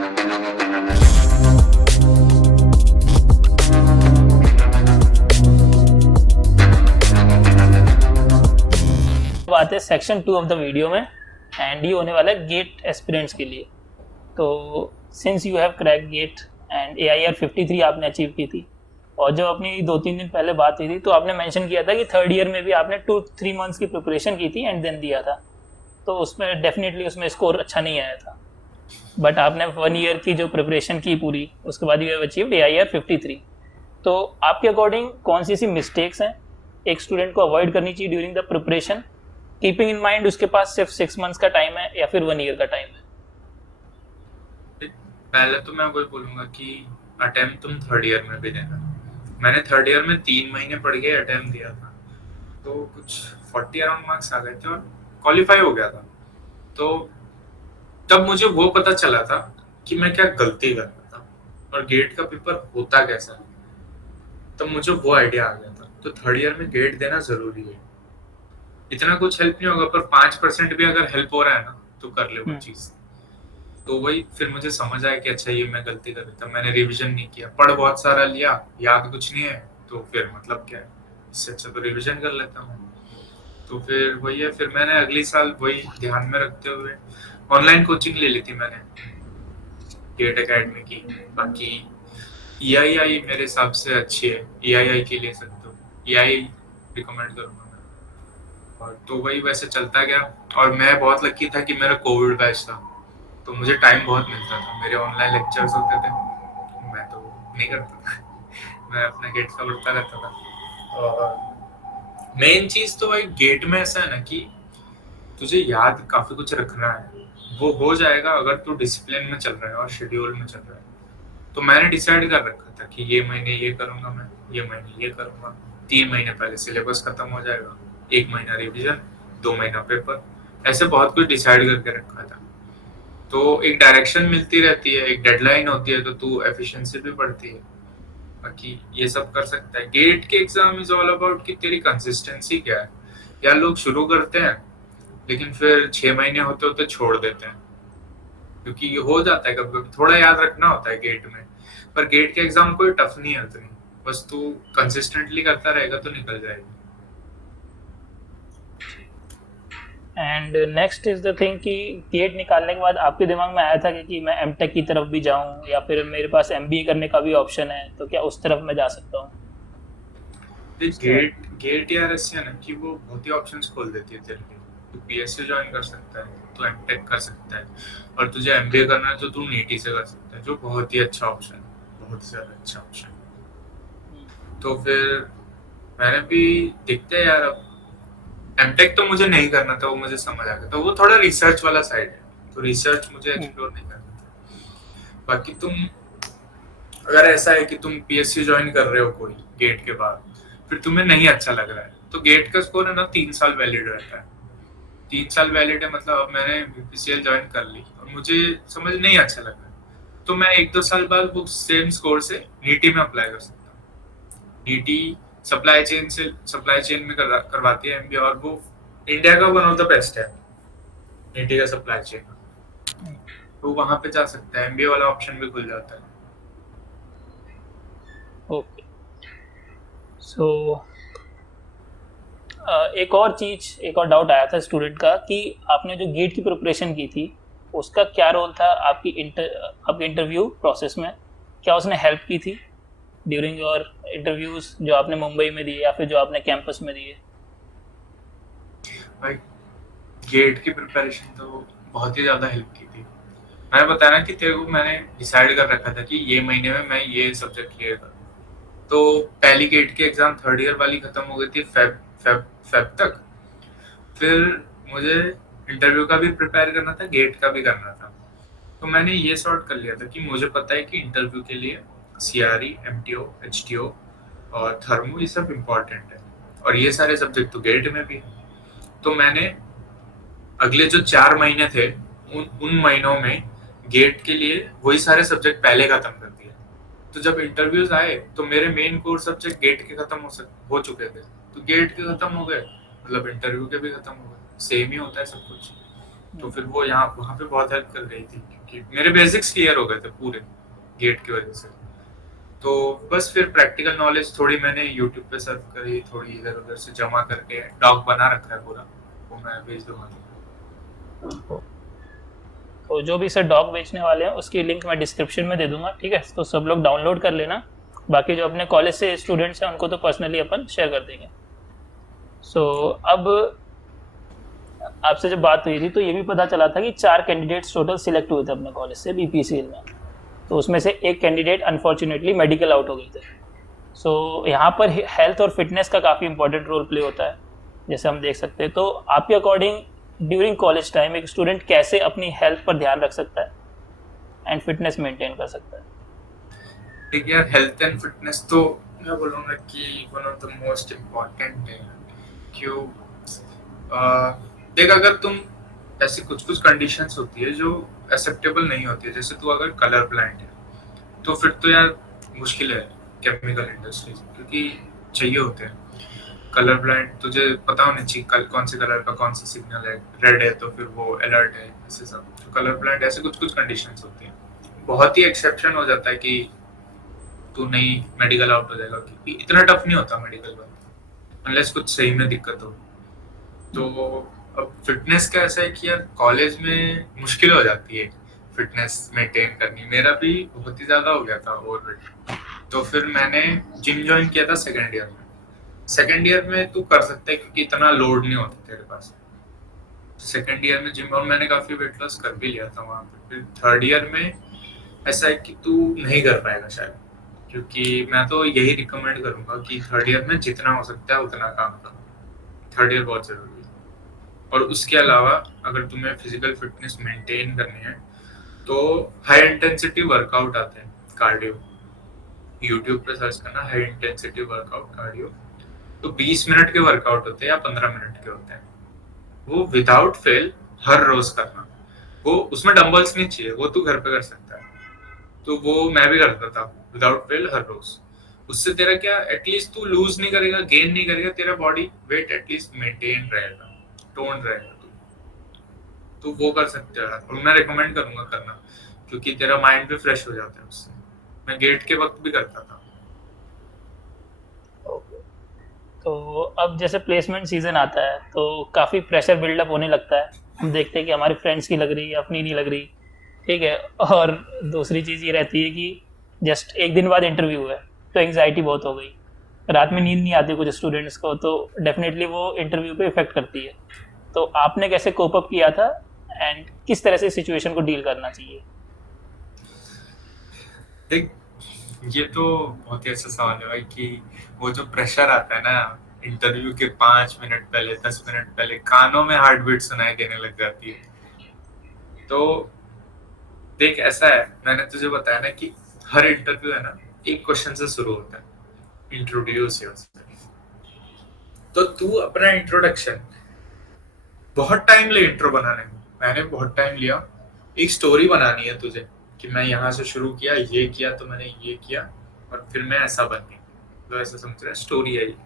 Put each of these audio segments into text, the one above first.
अब आते हैं सेक्शन 2 ऑफ द वीडियो में, एंड ये होने वाला है गेट एस्पिरेंट्स के लिए। तो since you have crack GATE and AIR 53 आपने अचीव की थी, और जब अपनी 2-3 दिन पहले बात हुई थी तो आपने मेंशन किया था कि थर्ड ईयर में भी आपने 2-3 मंथ्स की प्रिपरेशन की थी एंड देन दिया था, तो उसमें डेफिनेटली उसमें स्कोर अच्छा नहीं आया था। बट आपने 1 ईयर की जो प्रिपरेशन की पूरी, उसके बाद यू हैव अचीव्ड AIR 53। तो आपके अकॉर्डिंग कौन सी मिस्टेक्स हैं एक स्टूडेंट को अवॉइड करनी चाहिए during the preparation, keeping in mind उसके पास सिर्फ 6 मंथ्स का टाइम है या फिर 1 ईयर का टाइम है? पहले तो मैं वही बोलूंगा कि अटेम्प्ट तुम थर्ड ईयर में भी देना। मैंने थर्ड ईयर में 3 महीने पढ़ के अटेम्प्ट दिया था, तो कुछ 40 अराउंड मार्क्स आ गए थे और क्वालिफाई हो गया था। तो तब मुझे वो पता चला था कि मैं क्या गलती कर रहा था और गेट का पेपर होता कैसा है, तब मुझे वो आइडिया आ गया था। तो थर्ड ईयर में गेट देना जरूरी है। इतना कुछ हेल्प नहीं होगा, पर 5% भी अगर हेल्प हो रहा है ना तो कर ले वो चीज। तो वही फिर मुझे समझ आया कि अच्छा ये मैं गलती कर रहा था, मैंने रिवीजन नहीं किया, पढ़ बहुत सारा लिया, याद कुछ नहीं है, तो फिर मतलब क्या है, इससे अच्छा तो रिवीजन कर लेता हूँ। तो फिर वही है, फिर मैंने अगले साल वही ध्यान में रखते हुए ऑनलाइन कोचिंग ले ली थी मैंने गेट एकेडमी की। बाकी EII मेरे हिसाब से अच्छी है, EII के ले सकते हो, EII रिकमेंड करूंगा मैं। और तो वही वैसे चलता गया, और मैं बहुत लकी था कि मेरा कोविड बैच था, तो मुझे टाइम बहुत मिलता था, मेरे ऑनलाइन लेक्चर्स होते थे, मैं तो नहीं करता था मैं अपना गेट का पढ़ता रहता था। और मेन चीज तो भाई गेट में ऐसा है ना कि तुझे याद काफी कुछ रखना है, वो हो जाएगा अगर तू डिसिप्लिन में चल रहा है और शेड्यूल में चल रहा है। तो मैंने डिसाइड कर रखा था कि ये महीने ये करूंगा, मैं ये महीने ये करूंगा। 3 महीने पहले सिलेबस खत्म हो जाएगा, 1 महीना रिविजन, 2 महीना पेपर, ऐसे बहुत कुछ डिसाइड करके रखा था। तो एक डायरेक्शन मिलती रहती है, एक डेडलाइन होती है, तो तू एफिशिएंसी भी बढ़ती है। बाकी ये सब कर सकता है। गेट के एग्जाम इज ऑल अबाउट कि तेरी कंसिस्टेंसी क्या है। यार लोग शुरू करते हैं लेकिन फिर 6 महीने होते होते छोड़ देते हैं, क्योंकि ये हो जाता है कभी कभी, थोड़ा याद रखना होता है गेट में। पर गेट के एग्जाम कोई टफ नहीं है उतनी, बस तू कंसिस्टेंटली करता रहेगा तो निकल जाएगी। And next is the thing कि गेट निकालने के बाद आपके दिमाग में आया था कि मैं एमटेक की तरफ भी जाऊं या फिर मेरे पास MBA करने का भी ऑप्शन है, तो क्या उस तरफ मैं जा सकता हूं? गेट गेट यार ऐसे है ना कि वो बहुत ही ऑप्शंस खोल देती है तेरे लिए। तू PSC ज्वाइन कर सकता है, तू एमटेक कर सकता है, और तुझे MBA करना है तो तू नीटी से कर सकता है, जो बहुत ही अच्छा ऑप्शन है, बहुत ज्यादा अच्छा ऑप्शन। तो फिर मैंने भी देखते हैं यार, अब एमटेक तो मुझे नहीं करना था, वो मुझे समझ आ गया, तो वो थोड़ा रिसर्च वाला साइड है, तो रिसर्च मुझे एक्सप्लोर नहीं करना था। बाकी तुम अगर ऐसा है कि तुम PSC ज्वाइन कर रहे हो कोई गेट के बाद, फिर तुम्हें नहीं अच्छा लग रहा है, तो गेट का स्कोर है ना 3 साल वैलिड रहता है। 3 साल वैलिड है, मतलब अब मैंने BPCL ज्वाइन कर ली और मुझे समझ नहीं अच्छा लग रहा है, तो मैं 1-2 साल बाद वो सेम स्कोर से नीटी में अप्लाई कर सकता हूँ। नीटी सप्लाई चेन में करवाती है MBA, और वो इंडिया का वन ऑफ द बेस्ट है नीटी का सप्लाई चेन। तो वहां पे जा सकता है, MBA वाला ऑप्शन भी खुल जाता है। ओके, सो एक और डाउट आया था स्टूडेंट का कि आपने जो गेट की प्रिपरेशन की थी उसका क्या रोल था आपकी इंटरव्यू प्रोसेस में? क्या उसने हेल्प की थी ड्यूरिंग योर इंटरव्यूज जो आपने मुंबई में दिए या फिर जो आपने कैंपस में दिए? भाई गेट की प्रिपरेशन तो बहुत ही ज्यादा हेल्प की थी। मैंने बताया ना कि तेरे को मैंने डिसाइड कर रखा था कि ये महीने में मैं ये सब्जेक्ट क्लियर करूँ। तो पहली गेट की एग्जाम थर्ड ईयर वाली खत्म हो गई थी फेब तक। फिर मुझे इंटरव्यू का भी प्रिपेयर करना था, गेट का भी करना था। तो मैंने ये सॉर्ट कर लिया था कि मुझे पता है कि इंटरव्यू के लिए CRE, MTO, HTO और थर्मो ये सब इम्पोर्टेंट है, और ये सारे सब्जेक्ट तो गेट में भी है। तो मैंने अगले जो 4 महीने थे उन महीनों में गेट के लिए वही सारे सब्जेक्ट पहले खत्म कर दिए। तो जब इंटरव्यूज आए तो मेरे मेन कोर सब्जेक्ट गेट के खत्म हो चुके थे, तो गेट के खत्म हो गए, मतलब इंटरव्यू के भी खत्म हो गए, सेम ही होता है सब कुछ। तो फिर वो यहाँ वहाँ पे बहुत हेल्प कर रही थी, कि मेरे बेसिक्स क्लियर हो गए थे पूरे गेट की वजह से। तो बस फिर प्रैक्टिकल नॉलेज थोड़ी मैंने यूट्यूब पे सर्च करी, थोड़ी इधर उधर से जमा करके डॉक बना रखा है पूरा, वो मैं भेज दूंगा। तो जो भी सर डॉग बेचने वाले हैं उसकी लिंक मैं डिस्क्रिप्शन में दे दूंगा, ठीक है, तो सब लोग डाउनलोड कर लेना। बाकी जो अपने कॉलेज से स्टूडेंट्स हैं उनको तो पर्सनली अपन शेयर कर देंगे। सो अब आपसे जब बात हुई थी तो ये भी पता चला था कि 4 कैंडिडेट्स टोटल सिलेक्ट हुए थे अपने कॉलेज से बीपीसीएल में, तो उसमें से एक कैंडिडेट अनफॉर्चुनेटली मेडिकल आउट हो गए थे। सो यहाँ पर हेल्थ और फिटनेस का काफ़ी इंपॉर्टेंट रोल प्ले होता है, जैसे हम देख सकते हैं। तो आपके अकॉर्डिंग ड्यूरिंग कॉलेज टाइम एक स्टूडेंट कैसे अपनी हेल्थ पर ध्यान रख सकता है एंड फिटनेस मेंटेन कर सकता है? देखिए यार, हेल्थ एंड फिटनेस तो मैं बोलूँगा कि one of the most important है। क्यों? देख, अगर तुम ऐसी कुछ कुछ कंडीशंस होती है जो एक्सेप्टेबल नहीं होती है, जैसे तू अगर कलर ब्लाइंड है तो फिर तो यार मुश्किल है केमिकल इंडस्ट्रीज, क्योंकि चाहिए होते हैं कलर ब्लाइंड। तुझे पता होना चाहिए कौन से कलर का कौन सा सिग्नल है, रेड है तो फिर वो अलर्ट है, ऐसे सब। तो कलर ब्लाइंड ऐसे कुछ कुछ कंडीशंस होती हैं। बहुत ही एक्सेप्शन हो जाता है कि तू नहीं मेडिकल आउट हो जाएगा, क्योंकि इतना टफ नहीं होता मेडिकल का, अनलेस कुछ सही में दिक्कत हो। तो अब फिटनेस का ऐसा है कि यार कॉलेज में मुश्किल हो जाती है फिटनेस मेंटेन करनी। मेरा भी बहुत ही ज्यादा हो गया था ओवरवेट, तो फिर मैंने जिम ज्वाइन किया था सेकेंड ईयर में। सेकेंड ईयर में तू कर सकता है क्योंकि इतना लोड नहीं होता तेरे पास। सेकेंड ईयर में जिम, और मैंने काफी वेट लॉस कर भी लिया था वहाँ पे। फिर थर्ड ईयर में ऐसा है कि तू नहीं कर पाएगा शायद, क्योंकि मैं तो यही रिकमेंड करूंगा कि थर्ड ईयर में जितना हो सकता है उतना काम करो। थर्ड ईयर बहुत जरूरी है। और उसके अलावा अगर तुम्हें फिजिकल फिटनेस मेंटेन करनी है तो हाई इंटेंसिटी वर्कआउट आते हैं, कार्डियो। यूट्यूब पे सर्च करना हाई इंटेंसिटी वर्कआउट कार्डियो। तो 20 मिनट के वर्कआउट होते हैं या 15 मिनट के होते हैं, वो विदाउट फेल हर रोज करना। वो उसमें डंबल्स नहीं चाहिए, वो तू घर पे कर सकता है। तो वो मैं भी करता था विदाउट फेल हर रोज। उससे तेरा क्या, एटलीस्ट तू लूज नहीं करेगा, गेन नहीं करेगा, तेरा बॉडी वेट एटलीस्ट मेंटेन रहेगा, टोन रहेगा तू। तो वो कर सकते हो यार, और मैं रिकमेंड करूंगा करना, क्योंकि तेरा माइंड भी फ्रेश हो जाता है उससे। मैं गेट के वक्त भी करता था। ओके, तो अब जैसे प्लेसमेंट सीजन आता है तो काफ़ी प्रेशर बिल्डअप होने लगता है। हम देखते हैं कि हमारे फ्रेंड्स की लग रही है, अपनी नहीं लग रही, ठीक है। और दूसरी चीज़ ये रहती है कि जस्ट एक दिन बाद इंटरव्यू है तो एंग्जाइटी बहुत हो गई, रात में नींद नहीं आती कुछ स्टूडेंट्स को, तो डेफिनेटली वो इंटरव्यू पे इफेक्ट करती है। तो आपने कैसे कोप अप किया था एंड किस तरह से सिचुएशन को डील करना चाहिए? देख, ये तो बहुत ही अच्छा सवाल है भाई, कि वो जो प्रेशर आता है ना इंटरव्यू के 5 मिनट पहले, 10 मिनट पहले, कानों में हार्ट बीट सुनाई देने लग जाती है। तो देख, ऐसा है, मैंने तुझे बताया ना कि हर इंटरव्यू है ना एक क्वेश्चन से शुरू होता है, इंट्रोड्यूस योरसेल्फ। तो तू अपना इंट्रोडक्शन, बहुत टाइम ले इंट्रो बनाने में, मैंने बहुत टाइम लिया। एक स्टोरी बनानी है तुझे कि मैं यहाँ से शुरू किया, ये किया, तो मैंने ये किया और फिर मैं ऐसा बन गया। तो ऐसा समझ रहा है, स्टोरी है ये,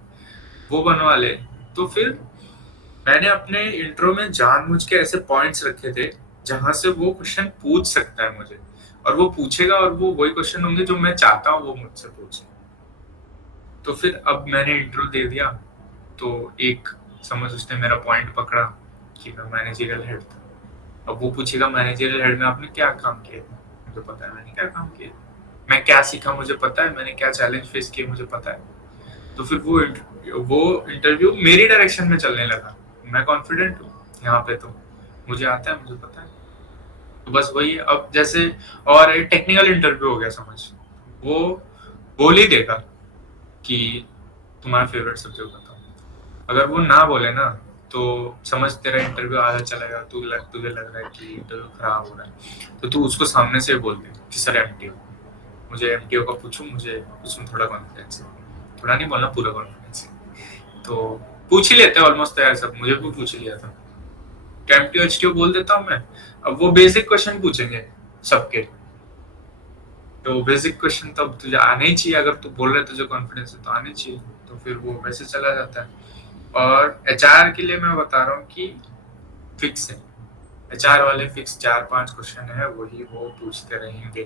वो बनवा ले। तो फिर मैंने अपने इंट्रो में जानबूझ के ऐसे पॉइंट्स रखे थे जहां से वो क्वेश्चन पूछ सकता है मुझे, और वो पूछेगा, और वो वही क्वेश्चन होंगे जो मैं चाहता हूँ वो मुझसे पूछे। तो फिर अब मैंने इंट्रो दे दिया, तो एक समझ उसने मेरा पॉइंट पकड़ा कि मैं मैनेजरियल हेड था। अब वो पूछेगा मैनेजरियल हेड में आपने क्या काम किया, मुझे पता है मैंने क्या काम किया, मैं क्या सीखा मुझे पता है, मैंने क्या चैलेंज फेस किए मुझे पता है। तो फिर वो इंटरव्यू मेरी डायरेक्शन में चलने लगा। मैं कॉन्फिडेंट हूँ यहाँ पे, तो मुझे आता है, मुझे पता है। तो बस वही, अब जैसे और टेक्निकल इंटरव्यू हो गया समझ, वो बोल ही देगा कि तुम्हारा फेवरेट सब्जेक्ट बताओ। अगर वो ना बोले ना तो समझ तेरा इंटरव्यू आधा चलेगा, तुझे लग रहा है कि इंटरव्यू खराब हो रहा है, तो तू उसको सामने से बोल दे कि सर एमटीओ, मुझे एमटीओ का पूछूं, मुझे उसमें थोड़ा कॉन्फिडेंस है, थोड़ा नहीं बोलना पूरा कॉन्फिडेंस है। तो पूछ ही लेते हैं ऑलमोस्ट यार, सब मुझे भी पूछ लिया था। एमटीओ एचटीओ बोल देता हूँ मैं। अब वो बेसिक क्वेश्चन पूछेंगे सबके, तो बेसिक क्वेश्चन तो अब तुझे आने ही चाहिए, अगर तू बोल रहे तुझे कॉन्फिडेंस है तो आने चाहिए। तो फिर वो वैसे चला जाता है। और एचआर के लिए मैं बता रहा हूँ कि फिक्स है, एचआर वाले फिक्स 4-5 क्वेश्चन है, वही वो पूछते रहेंगे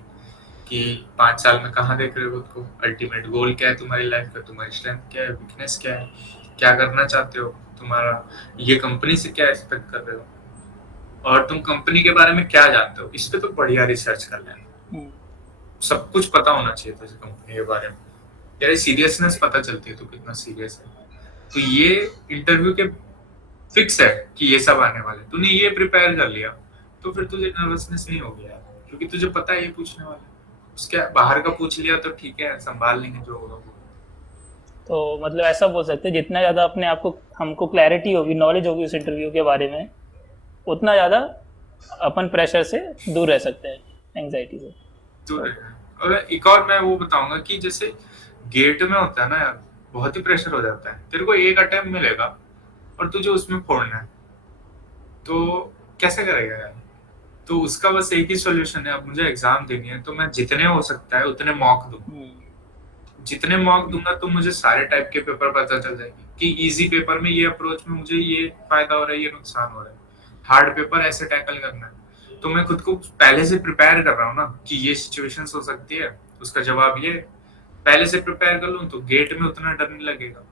कि 5 साल में कहाँ देख रहे हो खुद को, अल्टीमेट गोल क्या है तुम्हारी लाइफ का, तुम्हारी स्ट्रेंथ क्या है, वीकनेस क्या है, क्या करना चाहते हो, तुम्हारा ये कंपनी से क्या एक्सपेक्ट कर रहे हो, और तुम कंपनी के बारे में क्या जानते हो। इस पे तो बढ़िया रिसर्च कर लेना, सब कुछ पता होना चाहिए तुझे कंपनी के बारे में, तेरी सीरियसनेस पता चलती है तो कितना सीरियस है। तो ये इंटरव्यू के फिक्स है कि ये सब आने वाले, तूने ये प्रिपेयर कर लिया तो फिर तुझे नर्वसनेस नहीं होगी यार, क्योंकि तुझे पता है ये पूछने वाला है। उसके बाहर का पूछ लिया तो ठीक है, संभाल लेंगे जो होगा वो। तो मतलब ऐसा बोल सकते हैं जितना ज़्यादा अपने आप को हमको क्लैरिटी होगी, नॉलेज होगी उस इंटरव्यू के बारे में, उतना ज़्यादा अपन प्रेशर से दूर रह सकते हैं, एंग्जाइटी से। तो और एक और मैं वो बताऊंगा कि जैसे गेट में होता है ना यार, बहुत ही प्रेशर हो जाता है, तेरे को एक अटेम्प्ट मिलेगा और तुझे उसमें फोड़ना है, तो कैसे करेगा यार। तो उसका बस एक ही सॉल्यूशन है, अब मुझे एग्जाम देनी है तो मैं जितने हो सकता है उतने मॉक दूंगा, जितने मॉक दूंगा तो मुझे सारे टाइप के पेपर पता चल जाएंगे कि इजी पेपर में ये अप्रोच में मुझे ये फायदा हो रहा है, ये नुकसान हो रहा है, हार्ड पेपर ऐसे टैकल करना है। तो मैं खुद को पहले से प्रिपेयर कर रहा हूँ ना कि ये सिचुएशंस हो सकती है, उसका जवाब ये, पहले से प्रिपेयर कर लूँ तो गेट में उतना डर नहीं लगेगा।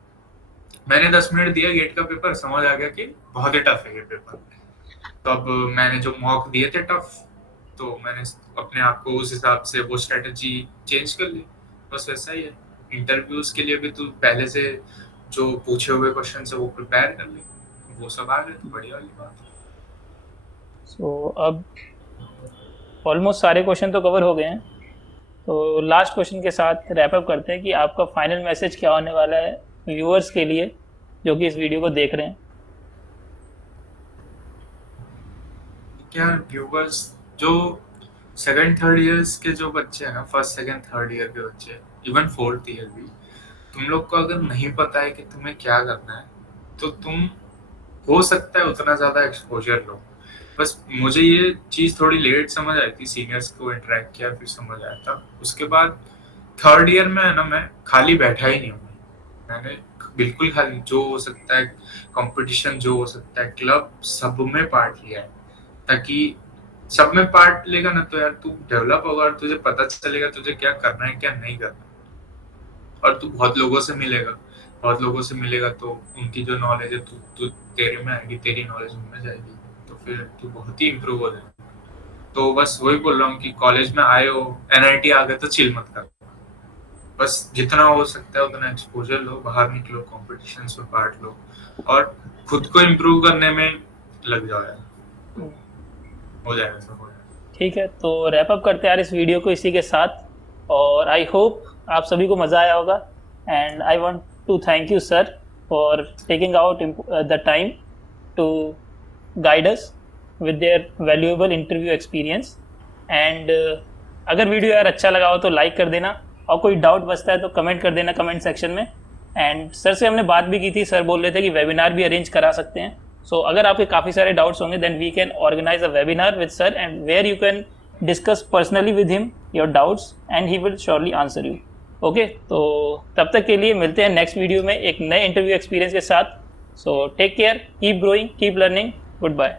मैंने 10 मिनट दिया गेट का पेपर, समझ आ गया कि बहुत ही टफ है ये पेपर। तो अब मैंने जो मॉक दिए थे टफ, तो मैंने अपने आप को उस हिसाब से वो स्ट्रेटजी चेंज कर ली। बस वैसा ही है, इंटरव्यूज के लिए भी तू पहले से जो पूछे हुए क्वेश्चन है वो प्रिपेयर कर ले, वो सब आ गए तो बढ़िया वाली बात है। सो अब ऑलमोस्ट सारे क्वेश्चन तो कवर हो गए हैं, तो लास्ट क्वेश्चन के साथ रैप अप करते हैं कि आपका फाइनल मैसेज क्या होने वाला है व्यूअर्स के लिए जो कि इस वीडियो को देख रहे हैं। क्या व्यूवर्स, जो सेकंड थर्ड ईयर्स के जो बच्चे हैं ना, फर्स्ट सेकंड थर्ड ईयर के बच्चे, इवन फोर्थ ईयर भी, तुम लोग को अगर नहीं पता है कि तुम्हें क्या करना है तो तुम हो सकता है उतना ज्यादा एक्सपोजर लो। बस मुझे ये चीज थोड़ी लेट समझ आई थी, सीनियर्स को इंटरेक्ट किया फिर समझ आया था। उसके बाद थर्ड ईयर में है ना, मैं खाली बैठा ही नहीं हूँ, मैंने बिल्कुल खाली, जो हो सकता है कंपटीशन, जो हो सकता है क्लब, सब में पार्ट लिया है, ताकि सब में पार्ट लेगा ना तो यार तू डेवलप होगा और तुझे पता चलेगा तुझे क्या करना है क्या नहीं करना। और तू बहुत लोगों से मिलेगा, बहुत लोगों से मिलेगा तो उनकी जो नॉलेज है तू तू तेरे में आएगी, तेरी नॉलेज उनमें जाएगी, तो फिर तू बहुत ही इम्प्रूव हो जाएगा। तो बस वही बोल रहा हूँ कि कॉलेज में आए हो, एनआईटी आ गए तो चिल मत कर, बस जितना हो सकता है उतना एक्सपोजर लो, बाहर निकलो, कॉम्पिटिशन्स में पार्ट लो और खुद को इम्प्रूव करने में लग जाओ यार, तो हो जाएगा सब हो जाएगा। ठीक है, तो रैप अप करते हैं यार इस वीडियो को इसी के साथ, और आई होप आप सभी को मज़ा आया होगा। And I want to thank you sir for taking out the time to guide us with their valuable interview experience. And अगर वीडियो यार अच्छा लगा हो तो लाइक कर देना, और कोई डाउट बचता है तो कमेंट कर देना कमेंट सेक्शन में। एंड सर से हमने बात भी की थी, सर बोल रहे थे कि वेबिनार भी अरेंज करा सकते हैं। सो अगर आपके काफ़ी सारे डाउट्स होंगे then we can organize a webinar with sir and where you can discuss personally with him your doubts and he will surely answer you. Okay, तो तब तक के लिए मिलते हैं नेक्स्ट वीडियो में एक नए इंटरव्यू एक्सपीरियंस के साथ। So take care, keep growing, keep learning, good bye.